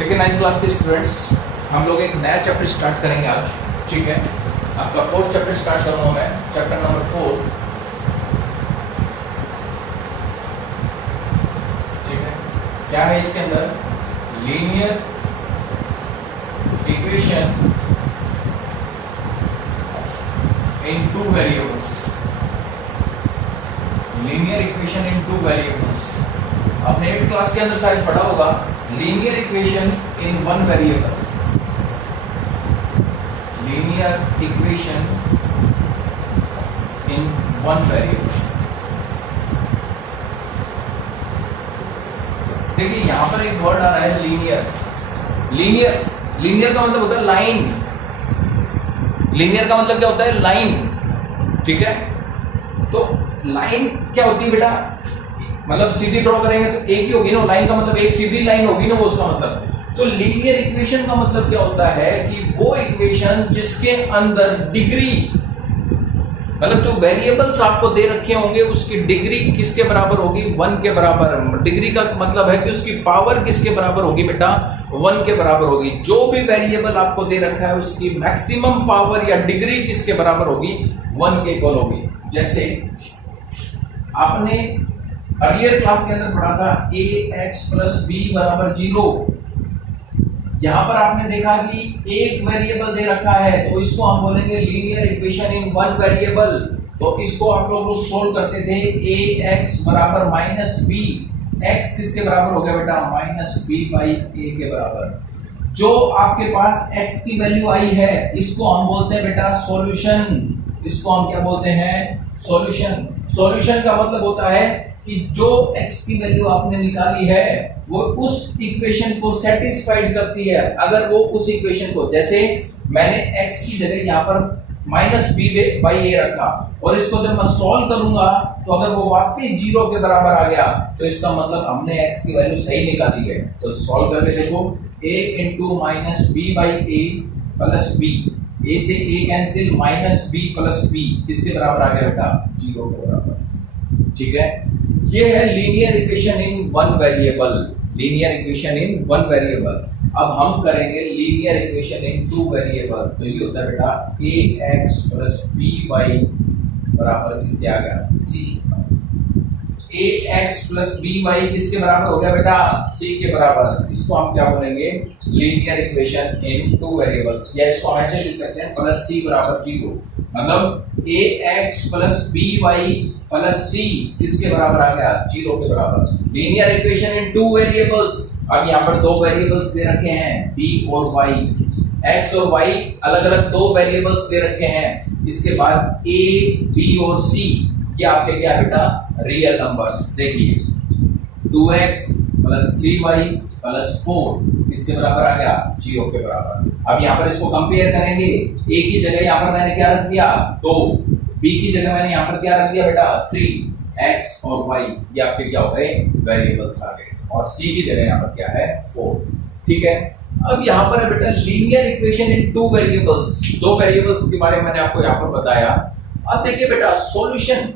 देखिए 9th class के students, हम लोग एक नया चैप्टर स्टार्ट करेंगे आज। ठीक है, आपका 4th चैप्टर स्टार्ट कर रहा हूं मैं, चैप्टर नंबर 4। ठीक है, क्या है इसके अंदर? Linear equation in two variables. Linear equation in two variables आपने 8th क्लास के अंदर शायद पढ़ा होगा। Linear equation in one variable, linear equation in one variable. देखिए यहां पर एक वर्ड आ रहा है लीनियर। लीनियर लीनियर का मतलब होता है लाइन। लीनियर का मतलब क्या होता है? लाइन। ठीक है, तो लाइन क्या होती है बेटा? मतलब सीधी ड्रॉ करेंगे तो एक ही होगी ना लाइन का मतलब, एक सीधी लाइन होगी ना वो, उसका मतलब। तो लीनियर इक्वेशन का मतलब क्या होता है कि वो इक्वेशन जिसके अंदर डिग्री, मतलब जो वेरिएबल्स आपको दे रखे होंगे उसकी डिग्री किसके बराबर होगी? 1 के बराबर। डिग्री का मतलब है कि उसकी पावर किसके बराबर होगी बेटा? 1 के बराबर होगी। जो भी वेरिएबल आपको दे रखा है उसकी मैक्सिमम पावर या डिग्री किसके बराबर होगी? 1 के इक्वल होगी। जैसे आपने अर्लियर क्लास के अंदर पढ़ा था ax प्लस बी बराबर 0। यहां पर आपने देखा कि एक वेरिएबल दे रखा है तो इसको हम बोलेंगे linear equation in one variable. तो इसको आप लोग सोल्व करते थे ax बराबर माइनस बी। x किसके बराबर हो गया बेटा? माइनस बी बाई ए के बराबर। जो आपके पास x की वैल्यू आई है इसको हम बोलते हैं बेटा सॉल्यूशन। इसको हम क्या बोलते हैं? सॉल्यूशन। सॉल्यूशन का मतलब होता है कि जो x की वैल्यू आपने निकाली है वो उस इक्वेशन को सेटिस्फाइड करती है। अगर वो उस इक्वेशन को, जैसे मैंने x की जगह यहाँ पर माइनस बी बाई ए रखा और इसको जब मैं सॉल्व करूंगा तो अगर वो वापस 0 के बराबर आ गया तो इसका मतलब हमने x की वैल्यू सही निकाली है। तो सॉल्व करके देखो, a into minus B by A plus B. A से A cancel, minus B plus B किसके बराबर आ गया बेटा? 0 के बराबर। ठीक है, ये है linear equation in one variable. Linear equation in one variable. अब हम करेंगे linear equation in two variable. तो ये होता है बेटा ax प्लस बी वाई बराबर किसके आ गया? c। ax plus b y किसके बराबर हो गया बेटा? c के बराबर। इसको हम क्या बोलेंगे? Linear equation in two variables. या इसको हम ऐसे लिख सकते हैं प्लस c बराबर 0। मतलब ax plus b y plus c किसके बराबर आ गया? 0 के बराबर। Linear equation in two variables. अब यहाँ पर दो वेरिएबल्स दे रखे हैं b और y। x और y अलग अलग दो वेरिएबल्स दे रखे हैं। इसके बाद a, b और c ये आपके क्या बेटा? Real numbers. देखिए 2x प्लस 3y प्लस 4 इसके बराबर आ गया? 0 के बराबर। अब यहाँ पर इसको कंपेयर करेंगे। a की जगह यहाँ पर मैंने क्या रख दिया? 2। b की जगह मैंने यहाँ पर क्या रख दिया बेटा? 3। x और y ये आपके क्या हो गए? वेरिएबल्स आ गए। और c की जगह यहाँ पर क्या है? 4। ठीक है, अब यहाँ पर है बेटा linear equation in two variables. दो वेरिएबल्स के बारे में मैंने आपको यहाँ पर बताया। अब देखिए बेटा सॉल्यूशन,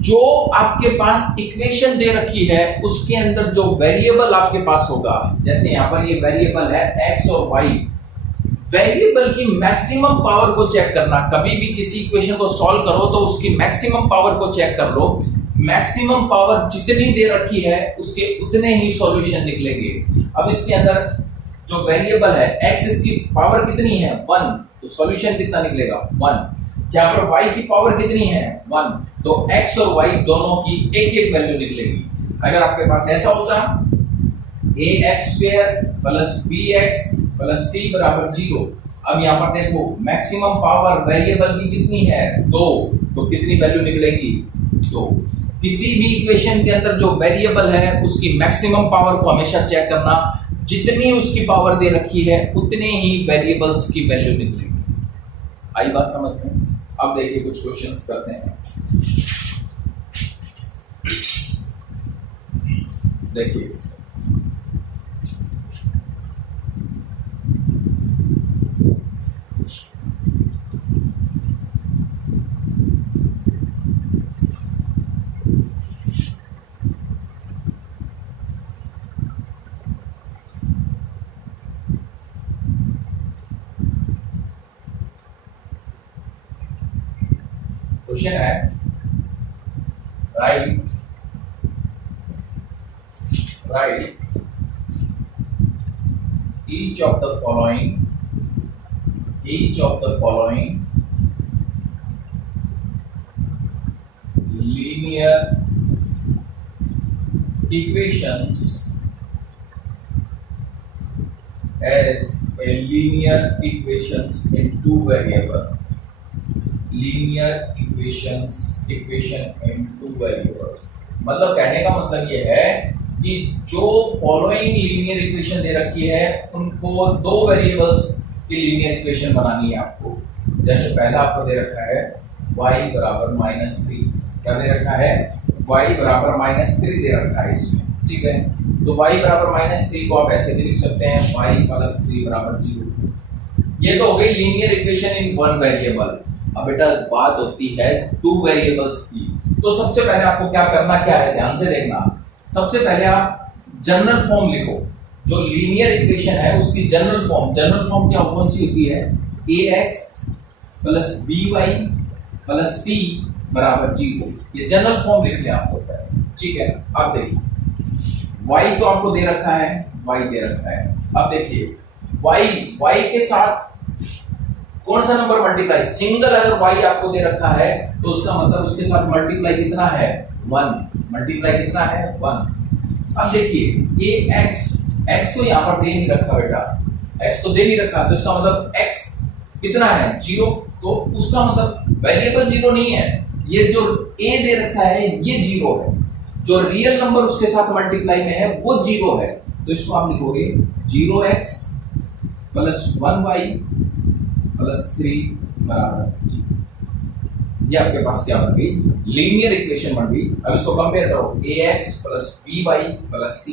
जो आपके पास इक्वेशन दे रखी है उसके अंदर जो वेरिएबल आपके पास होगा, जैसे यहां पर ये वेरिएबल है x और y। वेरिएबल की मैक्सिमम पावर को चेक करना। कभी भी किसी इक्वेशन को सॉल्व करो तो उसकी मैक्सिमम पावर को चेक कर लो। मैक्सिमम पावर जितनी दे रखी है उसके उतने ही सॉल्यूशन निकलेंगे। अब इसके अंदर जो वेरिएबल है x, इसकी पावर कितनी है? 1। तो सॉल्यूशन कितना निकलेगा? 1। यहाँ पर y की पावर कितनी है? 1। तो x और y दोनों की एक एक वैल्यू निकलेगी। अगर आपके पास ऐसा होता ax square plus bx plus c बराबर 0। अब यहाँ पर देखो मैक्सिमम पावर वेरिएबल की कितनी है? 2। तो कितनी वैल्यू निकलेगी? 2। किसी भी इक्वेशन के अंदर जो वेरिएबल है उसकी मैक्सिमम पावर को हमेशा चेक करना। जितनी उसकी पावर दे रखी है उतने ही वेरिएबल्स की वैल्यू निकलेगी। आई बात समझ में? अब देखिए कुछ क्वेश्चंस करते हैं। देखिए क्वेश्चन है right each of the following linear equations as a linear equations in two variable equation in two variables। मतलब कहने का मतलब ये है कि जो फॉलोइंग लीनियर इक्वेशन दे रखी है उनको दो वेरिएबल्स की लीनियर इक्वेशन बनानी है आपको। जैसे पहला आपको दे रखा है y बराबर -3, क्या दे रखा है y बराबर -3 दे रखा है इसमें, ठीक है। तो y बराबर -3 को आप ऐसे भी लिख सकते हैं y + 3 बराबर 0। ये तो हो गई linear equation in one variable. अब बेटा बात होती है टू वेरिएबल्स की। तो सबसे पहले आपको क्या करना क्या है, ध्यान से देखना। सबसे पहले आप जनरल फॉर्म लिखो, जो लीनियर इक्वेशन है उसकी जनरल फॉर्म क्या कौन सी होती है, ax + by + c बराबर 0। ये जनरल फॉर्म लिख लिया आपको, ठीक है। अब देखिए y तो आपको दे रखा है, y दे रखा है। अब देखिए y के साथ कौन सा नंबर मल्टीप्लाई, सिंगल अगर y आपको दे रखा है तो उसका मतलब उसके साथ मल्टीप्लाई कितना है 1, मल्टीप्लाई कितना है 1। अब देखिए ax तो यहाँ पर दे नहीं रखा बेटा, x तो दे नहीं रखा, तो इसका मतलब x कितना है 0। तो उसका मतलब वेरिएबल 0 नहीं है, ये जो a दे रखा है ये 0 है, जो रियल नंबर उसके साथ मल्टीप्लाई में है वो 0 है। तो इसको आप लिखोगे 0x + 1y + 3 बराबर 0। ये आपके पास क्या बन गई, लीनियर इक्वेशन बन गई। अब इसको कंपेयर करो ax + by + c,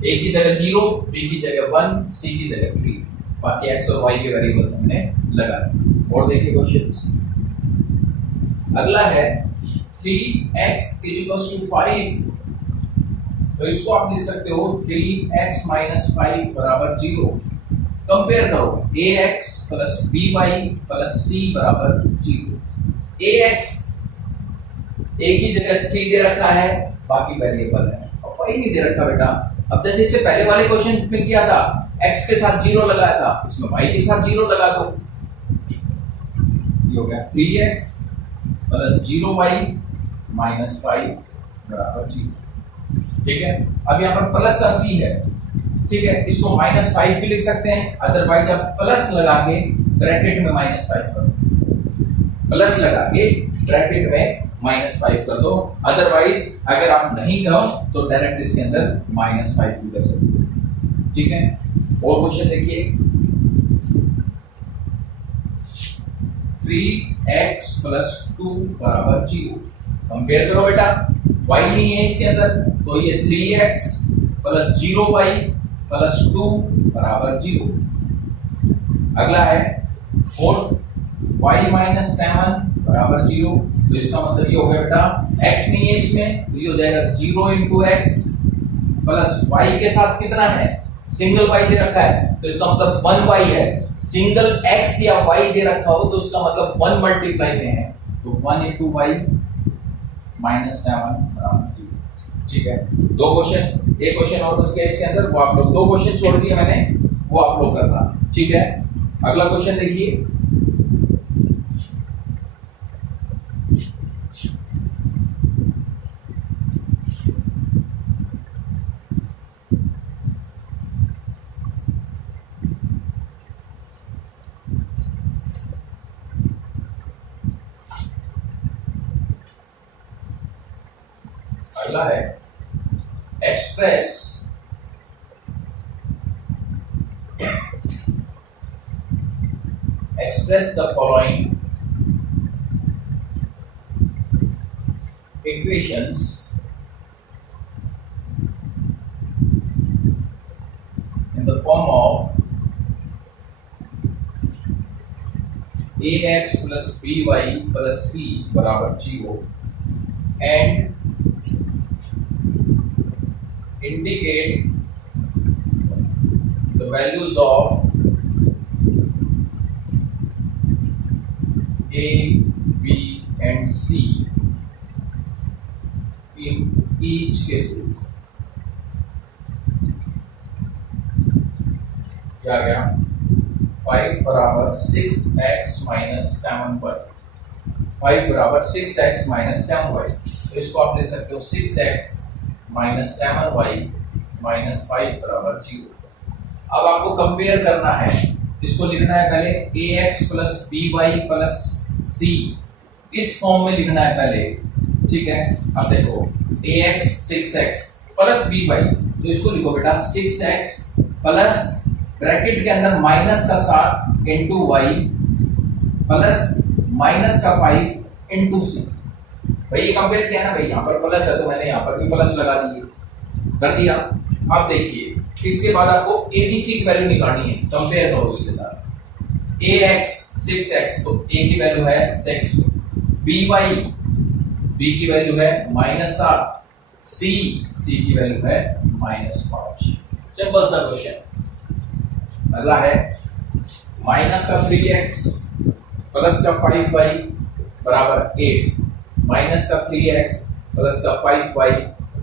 a की जगह 0, b की जगह 1, c की जगह 3, बाकी x और y के वेरिएबल्स हमने लगा दिए। और देखिए क्वेश्चंस, अगला है 3x = 5। तो इसको आप लिख सकते हो 3x - 5 बराबर 0। कंपेयर करो ax + by + c बराबर 0। ax a की जगह 3 दे रखा है, बाकी वेरिएबल है, और y नहीं दे रखा बेटा। अब जैसे इससे पहले वाले क्वेश्चन में किया था, x के साथ 0 लगाया था, इसमें y के साथ 0 लगा दो, ये हो गया 3x + 0y - 5 बराबर 0, ठीक है। अब यहाँ पर प्लस का c है, ठीक है, इसको -5 भी लिख सकते हैं, अदरवाइज आप प्लस लगा के ब्रैकेट में -5 कर दो, प्लस लगा के ब्रैकेट में -5 कर दो। अदरवाइज अगर आप नहीं कहो तो डायरेक्ट इसके अंदर -5 भी कर सकते हो, ठीक है। और क्वेश्चन देखिए 3x + 2 बराबर 0। कंपेयर करो बेटा, y नहीं है इसके अंदर, तो ये 3x + 0y + 2 बराबर 0। अगला है 4y - 7 बराबर 0। तो इसका मतलब ये हो गया बेटा x नहीं है इसमें, तो ये हो जाएगा 0 × x प्लस y के साथ कितना है, सिंगल y दे रखा है, तो इसका मतलब 1y है। सिंगल x या y दे रखा हो तो उसका मतलब 1 मल्टीप्लाई में है, तो 1 × y - 7 बराबर 0, ठीक है। दो क्वेश्चंस, एक क्वेश्चन और बच गया इसके अंदर, वो आप लोग, दो क्वेश्चन छोड़ दिए मैंने, वो आप लोग करना, ठीक है। अगला क्वेश्चन देखिए, अगला है express the following equations in the form of ax + by + c बराबर 0 and indicate the values of a, and C in each cases क्या गया 5 बराबर 6x माइनस 7y, 5 बराबर 6x माइनस 7y, तो इसको आप ले सकते हो 6x माइनस 7y माइनस 5 बराबर 0। अब आपको कंपेयर करना है, इसको लिखना है पहले ax plus by plus c, इस फॉर्म में लिखना है पहले, ठीक है। अब देखो ax 6x प्लस by, तो इसको लिखो बेटा 6x प्लस ब्रैकेट के अंदर माइनस का 7 इंटू वाई प्लस माइनस का 5 इंटू सी। भाई ये कंपेयर किया ना भाई, यहाँ पर प्लस है तो मैंने यहाँ पर भी प्लस लगा दिए, कर दिया। अब देखिए इसके बाद आपको एबीसी की वैल्यू निकालनी है, कंपेयर करो इसके साथ। ax 6x तो a की वैल्यू है 6, by b की वैल्यू है -7, c की वैल्यू है -5। सिंपल सा क्वेश्चन। अगला है माइनस का 3x प्लस का 5y बराबर 8, माइनस का 3x प्लस का 5y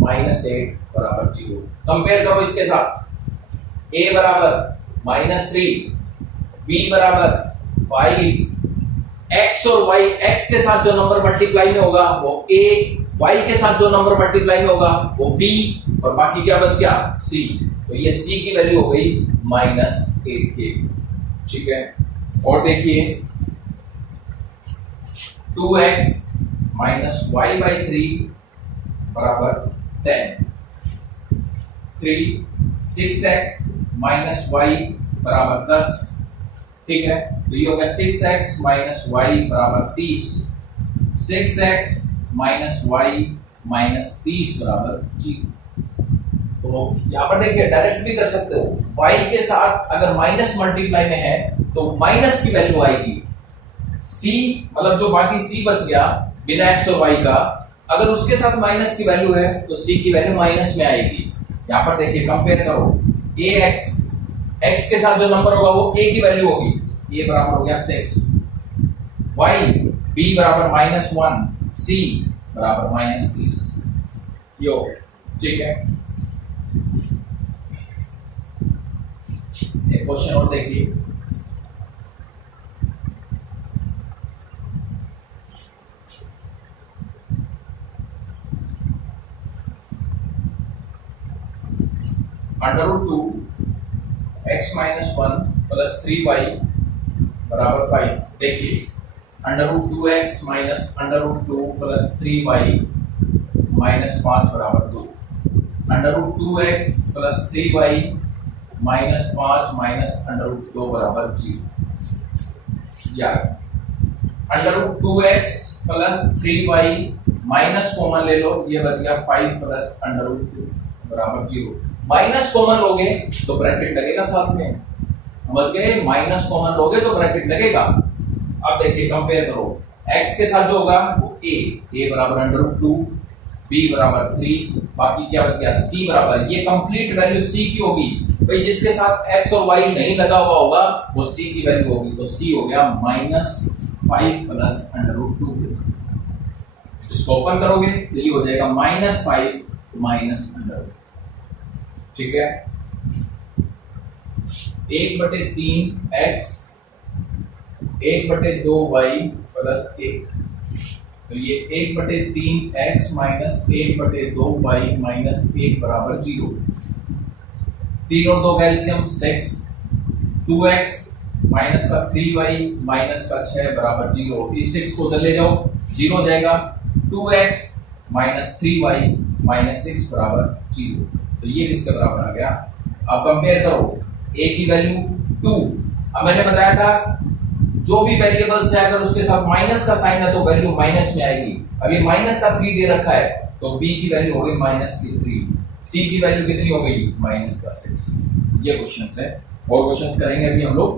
माइनस 8 बराबर 0। कंपेयर करो इसके साथ। a बराबर -3, b बराबर 5, x और y, x के साथ जो नंबर मल्टीप्लाई में होगा वो a, y के साथ जो नंबर मल्टीप्लाई में होगा वो b, और बाकी क्या बच गया c। तो ये c की वैल्यू हो गई -8 के, ठीक है। और देखिए 2x माइनस y बाई 3 बराबर 10, 6x माइनस y बराबर 10, ठीक है। तो ये होगा 6x माइनस y बराबर 30, 6x माइनस y माइनस 30 बराबर 0। तो यहाँ पर देखिए डायरेक्ट भी कर सकते हो, y के साथ अगर माइनस मल्टीप्लाई में है तो माइनस की वैल्यू आएगी, c मतलब जो बाकी c बच गया बिना x और y का, अगर उसके साथ माइनस की वैल्यू है तो c की वैल्यू माइनस में आएगी। यहाँ पर देखिए कंपेयर करो, ax, x के साथ जो नंबर होगा वो a की वैल्यू होगी, a बराबर हो गया 6, y b बराबर -1, c बराबर -30, यो, ठीक है। एक क्वेश्चन और देखिए, √2x माइनस 1 प्लस 3y बराबर 5। देखिए √2x minus √2 plus 3y minus 5 बराबर 2, √2x plus 3y minus 5 minus √2 बराबर 0। या √2x plus 3y minus common ले लो, ये बच गया 5 प्लस √2 बराबर 0। माइनस कॉमन लोगे तो ब्रैकेट लगेगा साथ में, समझ गए, माइनस कॉमन लोगे तो ब्रैकेट लगेगा। अब देखिए कंपेयर करो, x के साथ जो होगा वो a बराबर √2, b बराबर 3, बाकी क्या बच गया c बराबर, ये कंप्लीट वैल्यू c की होगी भाई, जिसके साथ x और y नहीं लगा हुआ होगा वो c की वैल्यू होगी, तो c हो गया -5 प्लस √2। इसको ओपन करोगे तो ये हो जाएगा -5 माइनस √2, ठीक है। 1/3x 1/2y प्लस 1, तो ये 1/3x माइनस 1/2y माइनस 1 बराबर 0। 3 और 2 का एलसीएम 6, 2x माइनस का 3y माइनस का 6 बराबर 0। इस 6 को उधर ले जाओ, 0 हो जाएगा। 2x माइनस 3y माइनस 6 बराबर 0, तो ये किसके बराबर आ गया। अब कंपेयर करो, a की वैल्यू 2, अब मैंने बताया था जो भी वेरिएबल्स है अगर उसके साथ माइनस का साइन है तो वैल्यू माइनस में आएगी। अभी माइनस का 3 दे रखा है तो b की वैल्यू हो गई -3, c की वैल्यू कितनी हो गई -6। ये क्वेश्चंस है, और क्वेश्चंस करेंगे अभी हम लोग।